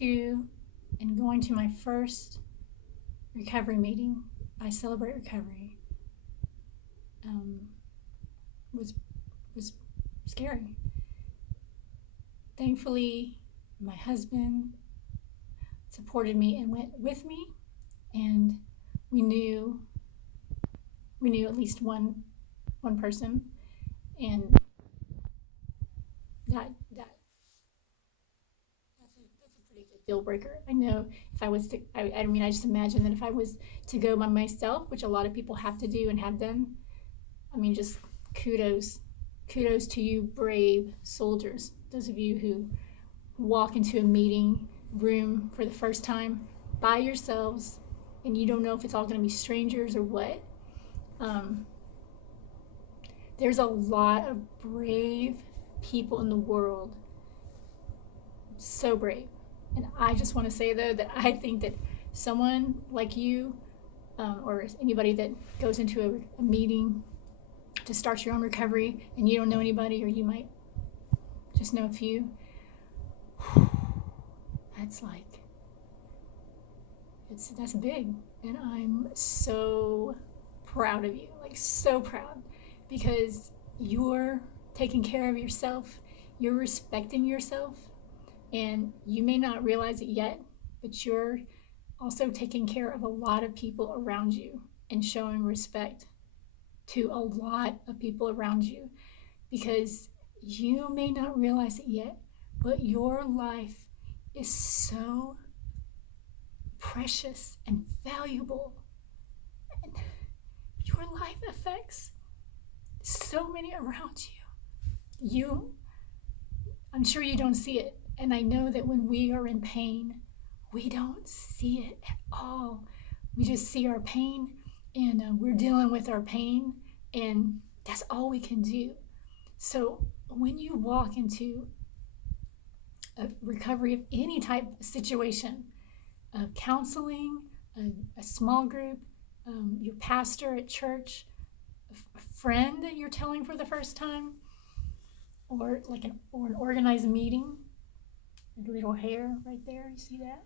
to and going to my first recovery meeting by Celebrate Recovery um, was was scary. Thankfully, my husband supported me and went with me, and we knew at least one person, and that that's a pretty good deal breaker. I know if I was to, I mean, I just imagine that if I was to go by myself, which a lot of people have to do and have done, I mean, just kudos, kudos to you, brave soldiers. Those of you who walk into a meeting room for the first time by yourselves, and you don't know if it's all going to be strangers or what. Um, there's a lot of brave people in the world, so brave. And I just want to say, though, that I think that someone like you, or anybody that goes into a meeting to start your own recovery and you don't know anybody, or you might just know a few, that's like, that's big. And I'm so proud of you, like so proud, because you're taking care of yourself, you're respecting yourself, and you may not realize it yet, but you're also taking care of a lot of people around you and showing respect to a lot of people around you, because you may not realize it yet, but your life is so precious and valuable, and your life affects so many around you. I'm sure you don't see it, and I know that when we are in pain, we don't see it at all. We just see our pain, and we're dealing with our pain, and that's all we can do. So when you walk into a recovery of any type of situation, counseling, a small group, your pastor at church, a friend that you're telling for the first time, or an organized meeting, a little hair right there, you see that?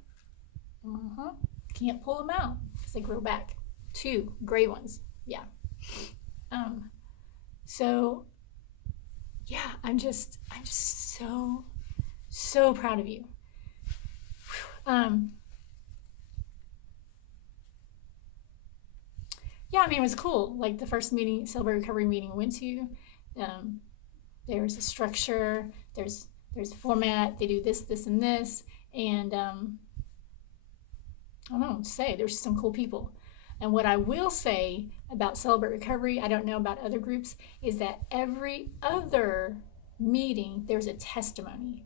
Can't pull them out because they grow back. 2 gray ones, yeah. So yeah, I'm just so proud of you. Yeah, I mean, it was cool. Like the first meeting, Celebrate Recovery meeting I went to, there's a structure, there's a format, they do this, this, and this, and I don't know what to say. There's some cool people. And what I will say about Celebrate Recovery, I don't know about other groups, is that every other meeting there's a testimony.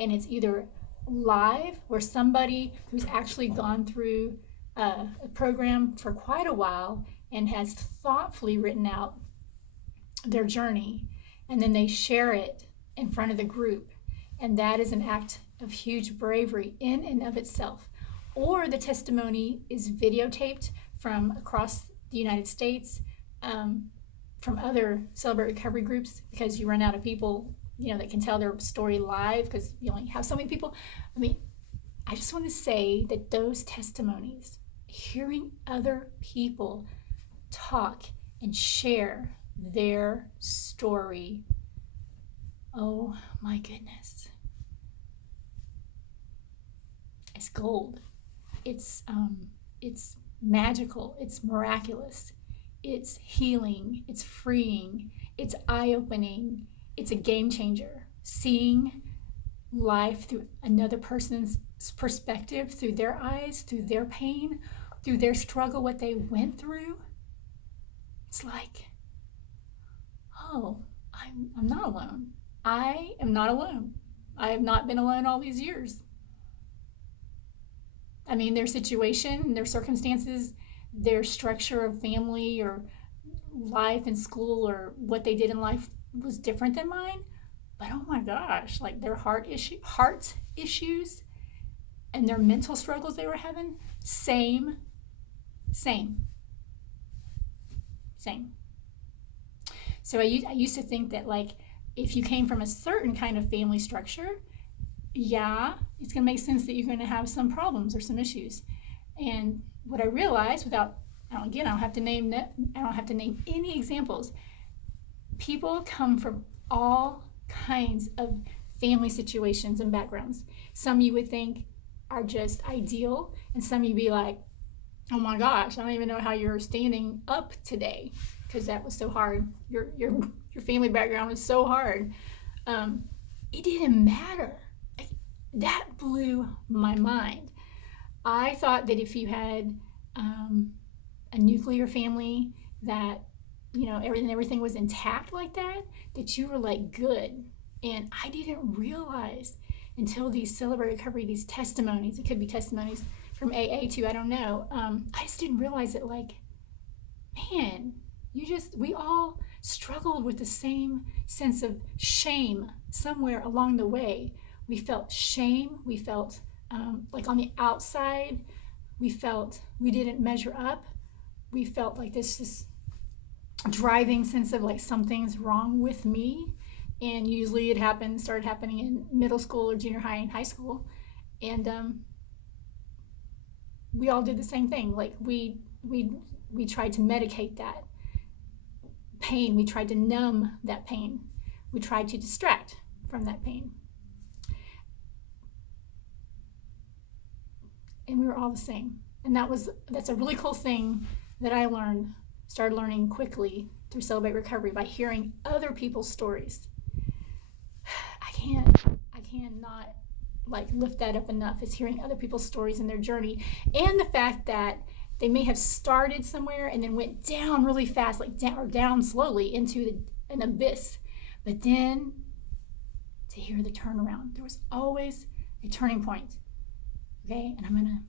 And it's either live, where somebody who's actually gone through a program for quite a while and has thoughtfully written out their journey, and then they share it in front of the group. And that is an act of huge bravery in and of itself. Or the testimony is videotaped from across the United States, from other Celebrate Recovery groups, because you run out of people, that can tell their story live because you only have so many people. I mean, I just want to say that those testimonies, hearing other people talk and share their story, oh my goodness, it's gold. It's magical. It's miraculous. It's healing. It's freeing. It's eye-opening. It's a game changer. Seeing life through another person's perspective, through their eyes, through their pain, through their struggle, what they went through. It's like, oh, I'm not alone. I am not alone. I have not been alone all these years. I mean, their situation, their circumstances, their structure of family or life in school or what they did in life was different than mine. But oh my gosh, like their heart issues and their mental struggles they were having, same. So I used to think that, like, if you came from a certain kind of family structure, yeah, it's going to make sense that you're going to have some problems or some issues. And what I realized, without, again, I don't have to name any examples. People come from all kinds of family situations and backgrounds. Some you would think are just ideal, and some you'd be like, oh my gosh, I don't even know how you're standing up today, because that was so hard. Your family background was so hard. It didn't matter. That blew my mind. I thought that if you had a nuclear family, that everything was intact like that, that you were like good. And I didn't realize until these Celebrate Recovery, these testimonies, it could be testimonies from AA too, I don't know. I just didn't realize it, like, man, we all struggled with the same sense of shame somewhere along the way. We felt shame. We felt like on the outside, we felt we didn't measure up. We felt like this driving sense of like something's wrong with me. And usually it started happening in middle school or junior high and high school. And we all did the same thing. Like we tried to medicate that pain. We tried to numb that pain. We tried to distract from that pain. And we were all the same. And that's a really cool thing that I started learning quickly through Celebrate Recovery, by hearing other people's stories. I cannot like lift that up enough, is hearing other people's stories and their journey, and the fact that they may have started somewhere and then went down really fast, like down slowly into an abyss, but then to hear the turnaround. There was always a turning point. Okay, and I'm gonna